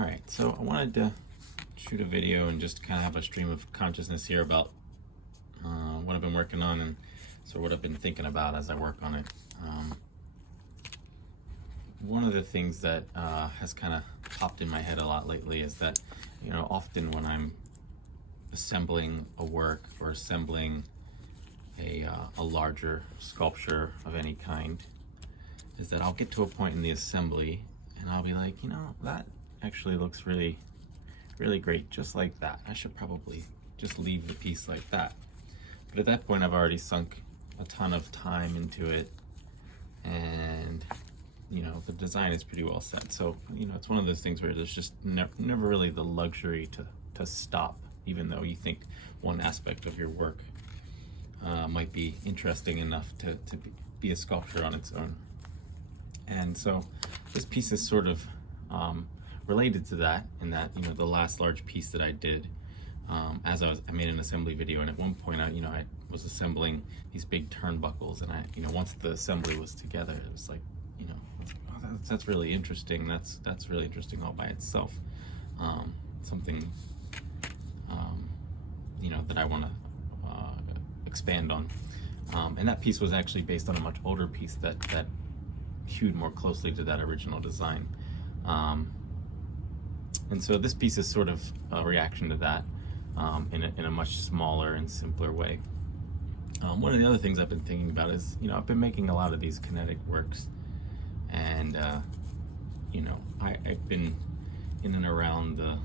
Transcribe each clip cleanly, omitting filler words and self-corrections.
All right, so I wanted to shoot a video and just kind of have a stream of consciousness here about what I've been working on and so what I've been thinking about as I work on it. One of the things that has kind of popped in my head a lot lately is that, often when I'm assembling a work or assembling a larger sculpture of any kind, is that I'll get to a point in the assembly and I'll be like, that actually looks really, really great, just like that. I should probably just leave the piece like that. But at that point, I've already sunk a ton of time into it, and the design is pretty well set. So it's one of those things where there's just never really the luxury to stop, even though you think one aspect of your work might be interesting enough to be a sculpture on its own. And so this piece is sort of related to that, in that the last large piece that I did, as I made an assembly video, and at one point I was assembling these big turnbuckles, and I once the assembly was together, it was like, oh, that's really interesting. That's really interesting all by itself. Something that I want to expand on. And that piece was actually based on a much older piece that hewed more closely to that original design. And so this piece is sort of a reaction to that, in a much smaller and simpler way. One of the other things I've been thinking about is, I've been making a lot of these kinetic works, and I've been in and around the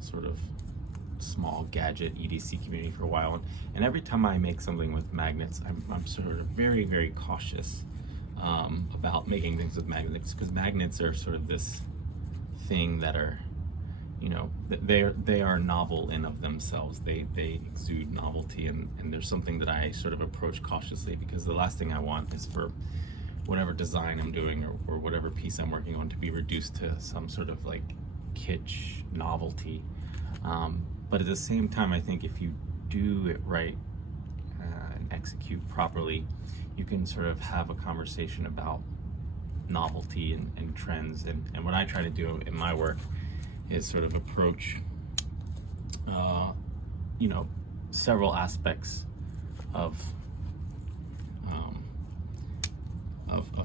sort of small gadget EDC community for a while, and every time I make something with magnets, I'm sort of very, very cautious about making things with magnets, because magnets are sort of this thing that are, they are novel in of themselves. They exude novelty, and there's something that I sort of approach cautiously, because the last thing I want is for whatever design I'm doing or whatever piece I'm working on to be reduced to some sort of like kitsch novelty. But at the same time, I think if you do it right and execute properly, you can sort of have a conversation about novelty and trends. And what I try to do in my work is sort of approach, several aspects of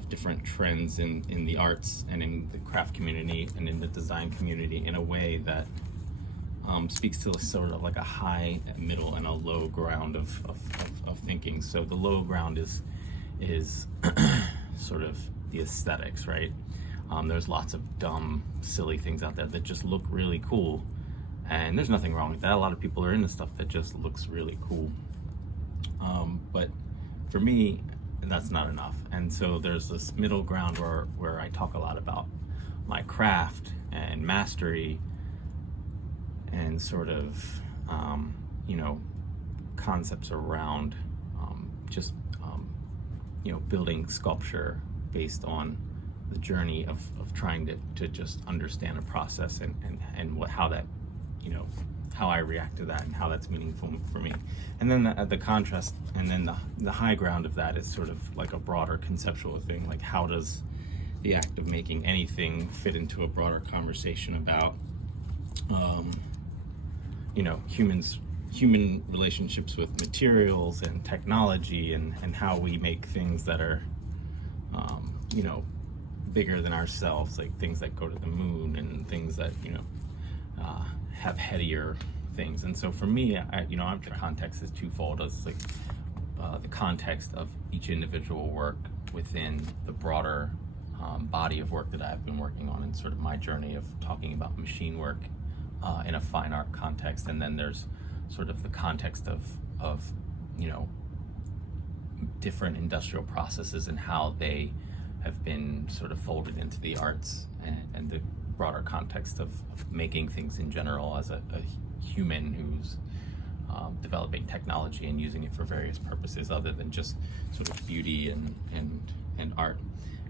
different trends in the arts and in the craft community and in the design community in a way that speaks to sort of like a high, middle, and a low ground of thinking. So the low ground is sort of the aesthetics, right? There's lots of dumb, silly things out there that just look really cool, and there's nothing wrong with that. A lot of people are into stuff that just looks really cool. But for me, that's not enough. And so there's this middle ground where I talk a lot about my craft and mastery and sort of, concepts around just, building sculpture based on the journey of trying to just understand a process and how that, how I react to that and how that's meaningful for me. And then the contrast, and then the high ground of that is sort of like a broader conceptual thing, like how does the act of making anything fit into a broader conversation about human relationships with materials and technology, and how we make things that are bigger than ourselves, like things that go to the moon and things that have headier things. And so for me, the context is twofold. It's like the context of each individual work within the broader body of work that I've been working on, and sort of my journey of talking about machine work in a fine art context. And then there's sort of the context of different industrial processes and how they have been sort of folded into the arts, and the broader context of making things in general as a human who's developing technology and using it for various purposes other than just sort of beauty and art.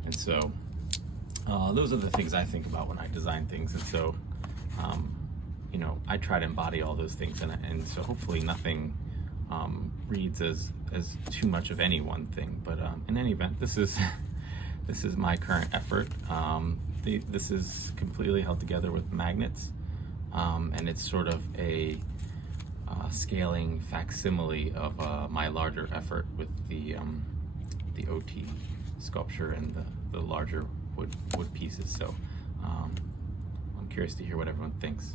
And so those are the things I think about when I design things. And so I try to embody all those things, and so hopefully nothing reads as too much of any one thing. But in any event, this is my current effort. this is completely held together with magnets, and it's sort of a scaling facsimile of my larger effort with the OT sculpture and the larger wood pieces. So I'm curious to hear what everyone thinks.